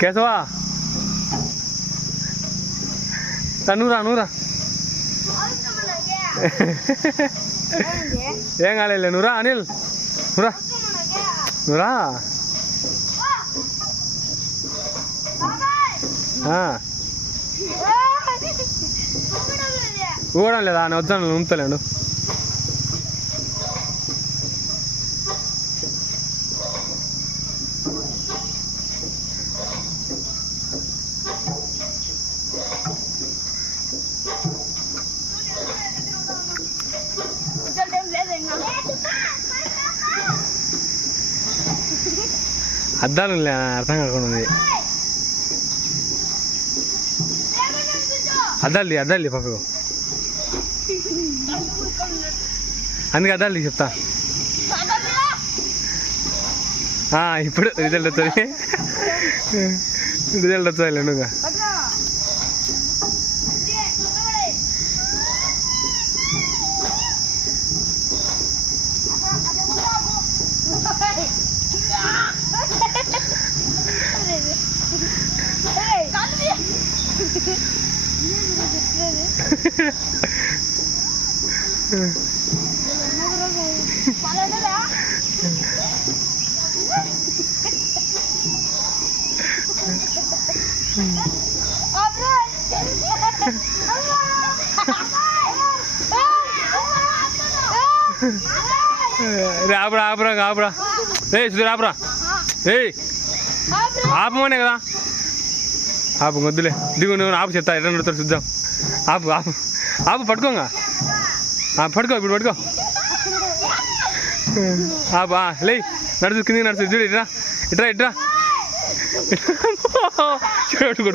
కేశవా నూరా నూరా ఏం కాలేదు నువ్వురా అనిల్ నువ్వురా నువ్వురా ఊగడం లేదా అని వద్దాను ఉంపుతలేండు అద్దాలు అర్థం కాకుండా ఉంది అద్దాలు పక్కకు అందుకే అద్దాలు చెప్తా ఇప్పుడు రిజల్ట్ వస్తుంది నువ్వుగా ఆపురా ఆపురా ఆపురా సుధీర్ ఆపురా ఆపమనే కదా ఆపు వద్దులే దిగు నువ్వు ఆపు చెప్తా ఎట్లా నడుతాడు చూద్దాం ఆపు ఆపు ఆపు పట్టుకోగా పట్టుకో ఇప్పుడు పట్టుకో ఆపు లే నడుచు కిందికి నడుచు చూడు ఇట్రా ఇట్రా ఇట్రా చూడు